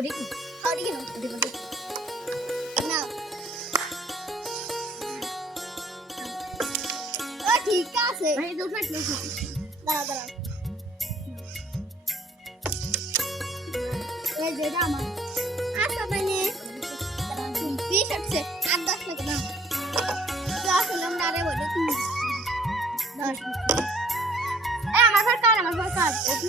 ওদিকে ওদিকে নাও ওদিকে ওদিকে। নাও ও ঠিক আছে ভাই এটা উঠে উঠে, উঠে। দাঁড়াও দাঁড়াও এই যে এটা আমার আচ্ছা মানে বিশ হচ্ছে আট দশ টাকা দাও দশ হলে আমরা আরে বলি দশ এ, আমার ঘর কার আমার ঘর কার ওঠো।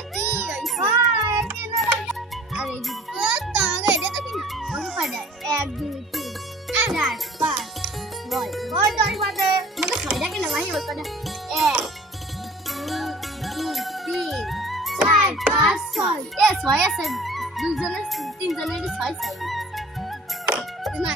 ওই দশ বাদে আমাকে ছয়টা কেন ভাই ওই কয়টা? এক, দুই, তিন, চার, পাঁচ, ছয়। এ, ছয় আছে। দুইজনের, তিনজনেরই ছয় ছয়। না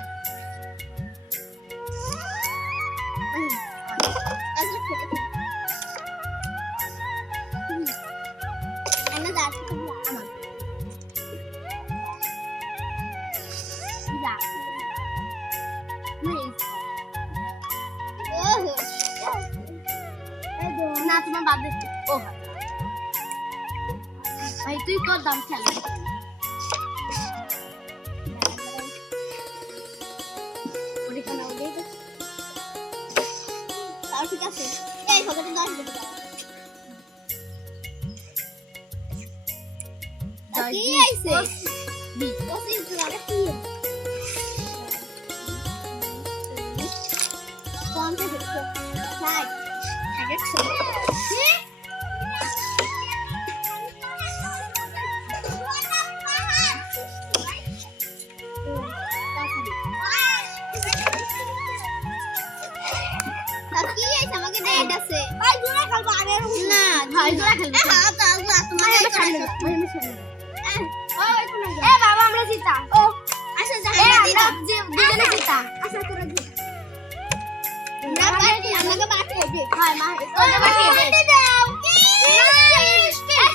আচ্ছা না তোমার বাদ দে ও ভাই তুই তোর দাম খেল। ঠিক আছে। এই পকেটে দশ টাকা কি আইছে পঁচিশ। টাকা কি পঞ্চাশ ষাট। ষাট এ বাবা আমরা জিতা ও আচ্ছা যা এ আমরা আমরা দিলাম জি- দুজনে জিতা আচ্ছা তোরা দিলাম না বাকি আমাকে বাকি হবে ভাই মা ওটা বাকি দে দাও এ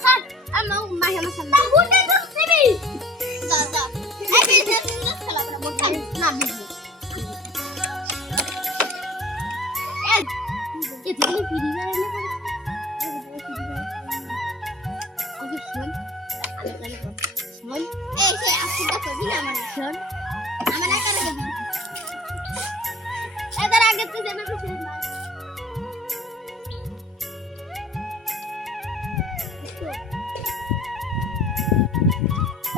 সর শোন এই সে আসিটা করবি না আমার শোন আমার না করে দিবি এদের আগে তুই যাবে তো না